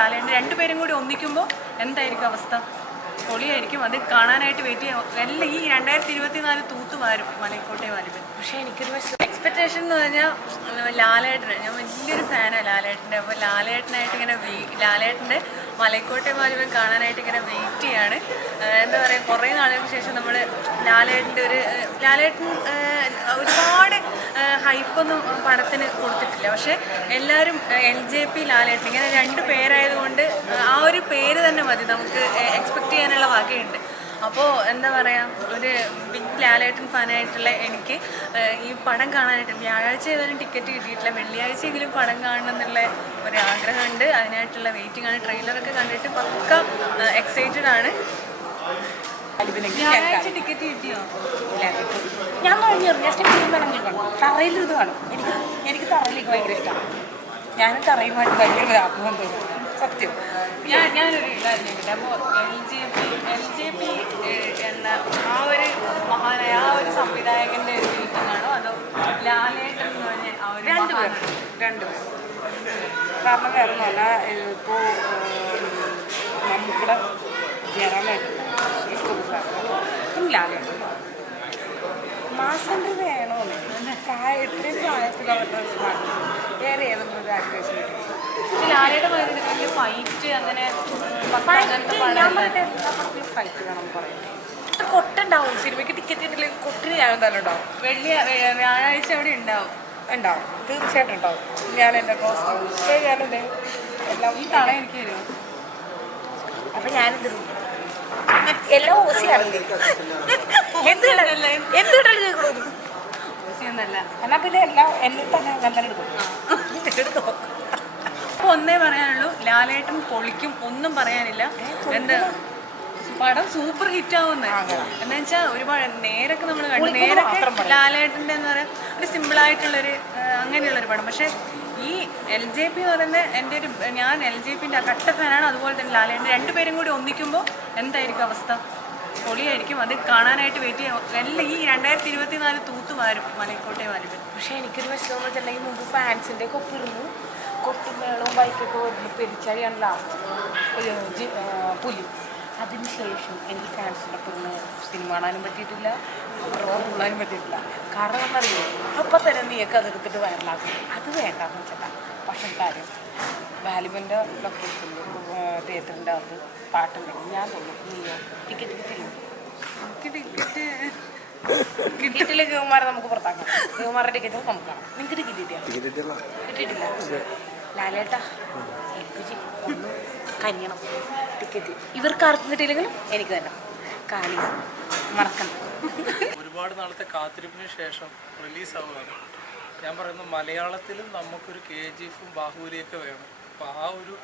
ലാലേട്ടൻ രണ്ടുപേരും കൂടി ഒന്നിക്കുമ്പോൾ എന്തായിരിക്കും അവസ്ഥ? പൊളിയായിരിക്കും. അത് കാണാനായിട്ട് വെയിറ്റ് ചെയ്യാം. എല്ലാം ഈ 2024 തൂത്തുമാരും മലൈക്കോട്ടെ വാലിബൻ. പക്ഷേ എനിക്കൊരു എക്സ്പെക്റ്റേഷൻ എന്ന് പറഞ്ഞാൽ ലാലേട്ടന്, ഞാൻ വലിയൊരു ഫാനാണ് ലാലേട്ടൻ്റെ. അപ്പോൾ ലാലേട്ടനായിട്ട് ഇങ്ങനെ ലാലേട്ടൻ്റെ മലൈക്കോട്ടെ വാലിബൻ കാണാനായിട്ട് ഇങ്ങനെ വെയിറ്റ് ചെയ്യാണ്. എന്താ പറയുക, കുറേ നാളുകൾക്ക് ശേഷം നമ്മൾ ലാലേട്ടൻ ഒരുപാട് ഹൈപ്പൊന്നും പടത്തിന് കൊടുത്തിട്ടില്ല. പക്ഷേ എല്ലാവരും LJP ലാലേട്ടൻ ഇങ്ങനെ രണ്ട് പേരായതുകൊണ്ട് ആ ഒരു പേര് തന്നെ മതി നമുക്ക് എക്സ്പെക്റ്റ് ചെയ്യാനുള്ള വകയുണ്ട്. അപ്പോൾ എന്താ പറയുക, ഒരു ബിഗ് ലാലേട്ടൻ ഫാനായിട്ടുള്ള എനിക്ക് ഈ പടം കാണാനായിട്ട് വ്യാഴാഴ്ച ഏതായാലും ടിക്കറ്റ് കിട്ടിയിട്ടില്ല, വെള്ളിയാഴ്ചയെങ്കിലും പടം കാണണം എന്നുള്ള ഒരു ആഗ്രഹമുണ്ട്. അതിനായിട്ടുള്ള വെയിറ്റിംഗ് ആണ്. ട്രെയിലറൊക്കെ കണ്ടിട്ട് പക്ക എക്സൈറ്റഡ് ആണ്. വ്യാഴാഴ്ച ടിക്കറ്റ് കിട്ടിയോ? ഞാൻ കഴിഞ്ഞു ജസ്റ്റ് വേണമെങ്കിൽ കാണും. തറയിലിരുന്ന് കാണും. എനിക്ക് തറയിലേക്ക് ഭയങ്കര ഇഷ്ടമാണ്. ഞാനും തറയുമായിട്ട് ഭയങ്കര ആഗ്രഹം തോന്നും സത്യം. ഞാനൊരു ഇതായിരുന്നു. അപ്പോൾ LJP എന്ന ആ ഒരു മഹാനായ ആ ഒരു സംവിധായകൻ്റെ ഒരു മീറ്റിംഗ് ആണോ അതോ ലാലേട്ടൻ എന്ന് പറഞ്ഞ ആ ഒരു രണ്ടുപേരും കാരണം വേറെ ഒന്നുമല്ല. ഇപ്പോൾ നമ്മുടെ ജയറാമായിട്ട് ലാലേട്ടൻ മാസം വേണമെന്ന് ഇത്രയും പ്രായത്തിലുള്ള വേറെ ഏതൊന്നും ആക്ടേഴ്സ് ലാലേട്ടൻ വലിയ ഫൈറ്റ് അങ്ങനെ ഫൈറ്റ് വേണം പറയുന്നത്. കൊട്ടുണ്ടാവും സിനിമയ്ക്ക് ടിക്കറ്റ് കിട്ടില്ലെങ്കിൽ കൊട്ടിന് ഞാൻ എന്തായാലും ഉണ്ടാവും. വ്യാഴാഴ്ച അവിടെ ഉണ്ടാവും തീർച്ചയായിട്ടും ഉണ്ടാവും. ഞാൻ എൻ്റെ കോസ്റ്റ്യൂം ഞാനെന്തേ എല്ലാം ഈ തള എനിക്ക് തരും. അപ്പം ഞാനെന്ത് എല്ലാം ഓസിയാണല്ലേ എന്തുകൊണ്ടല്ലേ കേൾക്കണോ എന്നാ പിന്നെ എല്ലാം എന്നെ തന്നെ അങ്ങനെ എടുത്തോ. അപ്പോൾ ഒന്നേ പറയാനുള്ളൂ, ലാലേട്ടൻ പൊളിക്കും, ഒന്നും പറയാനില്ല. എന്താ പടം സൂപ്പർ ഹിറ്റ് ആവുന്നത് എന്ന് വെച്ചാൽ ഒരുപാട് നേരൊക്കെ നമ്മൾ കണ്ടു. നേരൊക്കെ ലാലേട്ടൻ്റെ എന്താ പറയുക ഒരു സിമ്പിളായിട്ടുള്ളൊരു അങ്ങനെയുള്ളൊരു പടം. പക്ഷേ ഈ LJP എന്ന് പറയുന്നത് എൻ്റെ ഞാൻ LJPൻ്റെ കട്ട ഫാനാണ്. അതുപോലെ തന്നെ ലാലേട്ടൻ രണ്ടുപേരും കൂടി ഒന്നിക്കുമ്പോൾ എന്തായിരിക്കും അവസ്ഥ? പൊളിയായിരിക്കും. അത് കാണാനായിട്ട് വെയിറ്റ് ചെയ്യാം. എല്ലാം ഈ 2024 തൂത്തുമാരും മലൈക്കോട്ടെ വാലിബൻ. പക്ഷേ എനിക്കൊരു വിഷമം എന്ന് വെച്ചിട്ടുണ്ടെങ്കിൽ മുമ്പ് ഫാൻസിൻ്റെ കൊപ്പിരുന്നു കൊട്ടുമേളവും ബൈക്കൊക്കെ വരുന്നു പെരിച്ചാഴിയാണ് ലാസ്റ്റ് ഒരു പുലി. അതിനുശേഷം എനിക്ക് ഫാൻസിൻ്റെ ഒപ്പം സിനിമ കാണാനും പറ്റിയിട്ടില്ല, റോഡ് തുള്ളാനും പറ്റിയിട്ടില്ല. കാരണം എന്നറിയോ, അപ്പം തന്നെ നീയൊക്കെ അതെടുത്തിട്ട് വൈറലാക്കും. അത് വേണ്ടെന്ന് വെച്ചില്ല. പക്ഷേ കാര്യം വാലിബൻ്റെ ലൊക്കേഷനിൽ തിയേറ്ററിൻ്റെ അകത്ത് പാട്ടുണ്ടെങ്കിൽ ഞാൻ തോന്നും നീയോ ടിക്കറ്റ് കിട്ടില്ല. ടിക്കറ്റിലേക്ക് യുവമാരെ നമുക്ക് പുറത്താക്കാം. യുവമാരുടെ ടിക്കറ്റ് നമുക്ക് കാണാം. നിങ്ങൾക്ക് ടിക്കറ്റ് കിട്ടിയിട്ടില്ല. ലാലേട്ടാ LPG ഒന്ന് കനിയണം ടിക്കറ്റ്. ഇവർക്ക് ആർക്കും കിട്ടിയില്ലെങ്കിലും എനിക്ക് തന്നെ കാലി മറക്കണം. ഒരുപാട് നാളത്തെ കാത്തിരിപ്പിന് ശേഷം റിലീസാവുകയാണ്. ഞാൻ പറയുന്നു, മലയാളത്തിലും നമുക്കൊരു KGF-ഉം ബാഹുബലിയൊക്കെ വേണം. അപ്പോൾ ആ ഒരു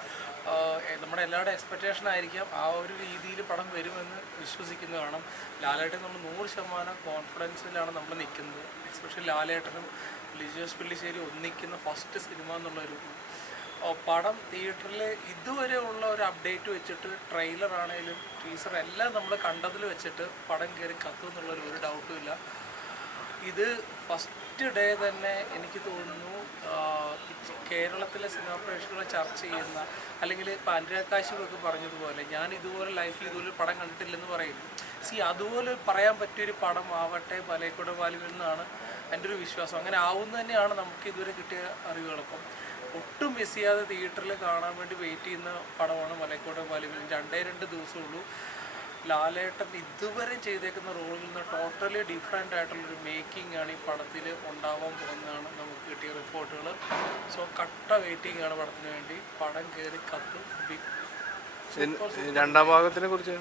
നമ്മുടെ എല്ലാവരുടെ എക്സ്പെക്റ്റേഷൻ ആയിരിക്കാം ആ ഒരു രീതിയിൽ പടം വരുമെന്ന് വിശ്വസിക്കുന്നത്. കാണാം ലാലേട്ടൻ നമ്മൾ 100% കോൺഫിഡൻസിലാണ് നമ്മൾ നിൽക്കുന്നത്. എസ്പെഷ്യലി ലാലേട്ടനും ലിജോസ് പിള്ളിശ്ശേരി ഒന്നിക്കുന്ന ഫസ്റ്റ് സിനിമ എന്നുള്ളൊരു പടം തിയേറ്ററിൽ ഇതുവരെ ഉള്ള ഒരു അപ്ഡേറ്റ് വെച്ചിട്ട് ട്രെയിലർ ആണെങ്കിലും ടീസർ എല്ലാം നമ്മൾ കണ്ടതിൽ വെച്ചിട്ട് പടം കയറി കത്തും എന്നുള്ളൊരു ഒരു ഡൗട്ടും ഇല്ല. ഇത് ഫസ്റ്റ് ഡേ തന്നെ എനിക്ക് തോന്നുന്നു കേരളത്തിലെ സിനിമാ പ്രേക്ഷകരെ ചർച്ച ചെയ്യുന്ന, അല്ലെങ്കിൽ ഇപ്പോൾ അനുരാഗ് കാശ്യപൊക്കെ പറഞ്ഞതുപോലെ ഞാൻ ഇതുപോലെ ലൈഫിൽ ഇതുപോലെ പടം കണ്ടിട്ടില്ലെന്ന് പറയുന്നു. അതുപോലെ പറയാൻ പറ്റിയൊരു പടം ആവട്ടെ മലൈക്കോട്ടെ വാലിബൻ എന്നാണ് എൻ്റെ ഒരു വിശ്വാസം. അങ്ങനെ ആവുന്നത് തന്നെയാണ് നമുക്ക് ഇതുവരെ കിട്ടിയ അറിവുകൾ. അപ്പം ഒട്ടും മിസ് ചെയ്യാതെ തിയേറ്ററിൽ കാണാൻ വേണ്ടി വെയിറ്റ് ചെയ്യുന്ന പടമാണ് മലൈക്കോട്ടെ വാലിബൻ. 2 ദിവസമുള്ളൂ. ലാലേട്ടൻ ഇതുവരെ ചെയ്തേക്കുന്ന റോളിൽ നിന്ന് ടോട്ടലി ഡിഫറെൻ്റ് ആയിട്ടുള്ളൊരു മേക്കിംഗ് ആണ് ഈ പടത്തിൽ ഉണ്ടാവാൻ പോകുന്നതാണ് നമുക്ക് കിട്ടിയ റിപ്പോർട്ടുകൾ. സോ കട്ട വെയിറ്റിംഗ് ആണ് പടത്തിന് വേണ്ടി. പടം കയറി കത്തും. രണ്ടാം ഭാഗത്തിനെ കുറിച്ച്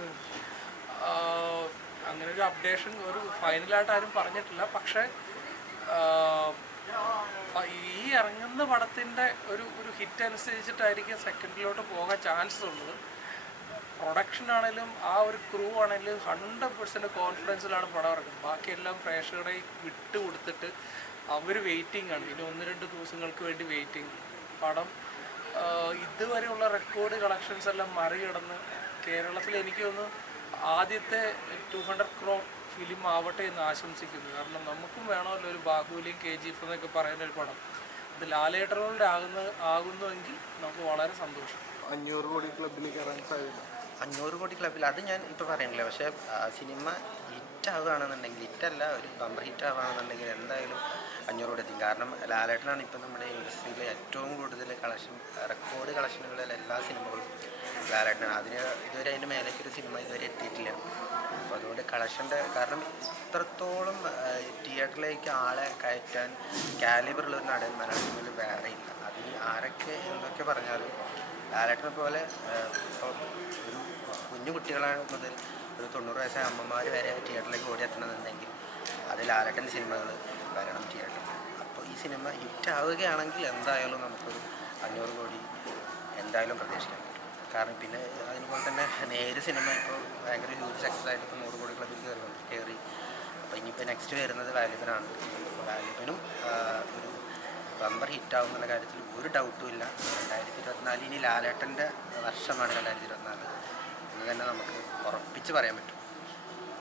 അങ്ങനെ ഒരു അപ്ഡേഷൻ ഒരു ഫൈനലായിട്ട് ആരും പറഞ്ഞിട്ടില്ല. പക്ഷേ ഈ ഇറങ്ങുന്ന പടത്തിൻ്റെ ഒരു ഹിറ്റ് അനുസരിച്ചിട്ടായിരിക്കും സെക്കൻഡിലോട്ട് പോകാൻ ചാൻസ് ഉള്ളത്. പ്രൊഡക്ഷൻ ആണെങ്കിലും ആ ഒരു ക്രൂ ആണെങ്കിലും 100% കോൺഫിഡൻസിലാണ് പടം ഇറങ്ങുന്നത്. ബാക്കിയെല്ലാം പ്രേക്ഷകരെ വിട്ട് കൊടുത്തിട്ട് അവർ വെയിറ്റിംഗ് ആണ്. ഇനി 1-2 ദിവസങ്ങൾക്ക് വേണ്ടി വെയിറ്റിംഗ്. പടം ഇതുവരെയുള്ള റെക്കോർഡ് കളക്ഷൻസ് എല്ലാം മറികടന്ന് കേരളത്തിൽ എനിക്ക് തോന്നുന്നു ആദ്യത്തെ 200 crore ഫിലിം ആവട്ടെ എന്ന് ആശംസിക്കുന്നു. കാരണം നമുക്കും വേണമല്ലോ ഒരു ബാഹുബലിയും KGF എന്നൊക്കെ പറയുന്ന ഒരു പടം. അത് ലാലേട്ടനോട് ആകുന്നുവെങ്കിൽ നമുക്ക് വളരെ സന്തോഷം. 500 കോടി ക്ലബിൽ കയറാൻ സാധ്യത? 500 കോടി ക്ലബിൽ അത് ഞാൻ ഇപ്പോൾ പറയണില്ല. പക്ഷേ സിനിമ ഹിറ്റ് ആവുകയാണെന്നുണ്ടെങ്കിൽ, ഹിറ്റല്ല ഒരു ബമ്പർ ഹിറ്റ് ആവുകയാണെന്നുണ്ടെങ്കിൽ എന്തായാലും 500 കോടി എത്തും. കാരണം ലാലേട്ടനാണ് ഇപ്പം നമ്മുടെ ഇൻഡസ്ട്രിയിലെ ഏറ്റവും കൂടുതൽ റെക്കോർഡ് കളക്ഷനുകളിൽ എല്ലാ സിനിമകളും ലാലേട്ടനാണ്. ഇതുവരെ അതിൻ്റെ മേലേക്കൊരു സിനിമ ഇതുവരെ എത്തിയിട്ടില്ല. അപ്പോൾ അതുകൊണ്ട് കളക്ഷൻ്റെ കാരണം ഇത്രത്തോളം തിയേറ്ററിലേക്ക് ആളെ കയറ്റാൻ കാലിബറുള്ള ഒരു നടൻ മലയാള സിനിമയിൽ വേറെ ഇല്ല. അതിൽ ആരൊക്കെ എന്തൊക്കെ പറഞ്ഞാലും ലാലേട്ടനെ പോലെ ഇപ്പോൾ ഒരു കുഞ്ഞു കുട്ടികളാണ് മുതൽ ഒരു 90 വയസ്സായ അമ്മമാർ വരെ തിയേറ്ററിലേക്ക് ഓടിയെത്തണമെന്നുണ്ടെങ്കിൽ അത് ലാലേട്ടൻ്റെ സിനിമകൾ വരണം തിയേറ്ററിൽ. അപ്പോൾ ഈ സിനിമ ഹിറ്റ് ആവുകയാണെങ്കിൽ എന്തായാലും നമുക്കൊരു 500 കോടി എന്തായാലും പ്രതീക്ഷിക്കാൻ പറ്റും. കാരണം പിന്നെ അതുപോലെ തന്നെ നേര് സിനിമ ഇപ്പോൾ ഭയങ്കര ഹ്യൂജ് സക്സസ് ആയിട്ട് ഇപ്പോൾ 100 കോടി ക്ലബിൽ കയറി. അപ്പോൾ ഇനിയിപ്പോൾ നെക്സ്റ്റ് വരുന്നത് വാലിബനാണ്. അപ്പോൾ വാലിബനും ഒരു ബമ്പർ ഹിറ്റാവും എന്നുള്ള കാര്യത്തിൽ ഒരു ഡൗട്ടും ഇല്ല. 2024 ഇനി ലാലേട്ടൻ്റെ വർഷമാണ് 2024 എന്ന് തന്നെ നമുക്ക് ഉറപ്പിച്ച് പറയാൻ പറ്റും.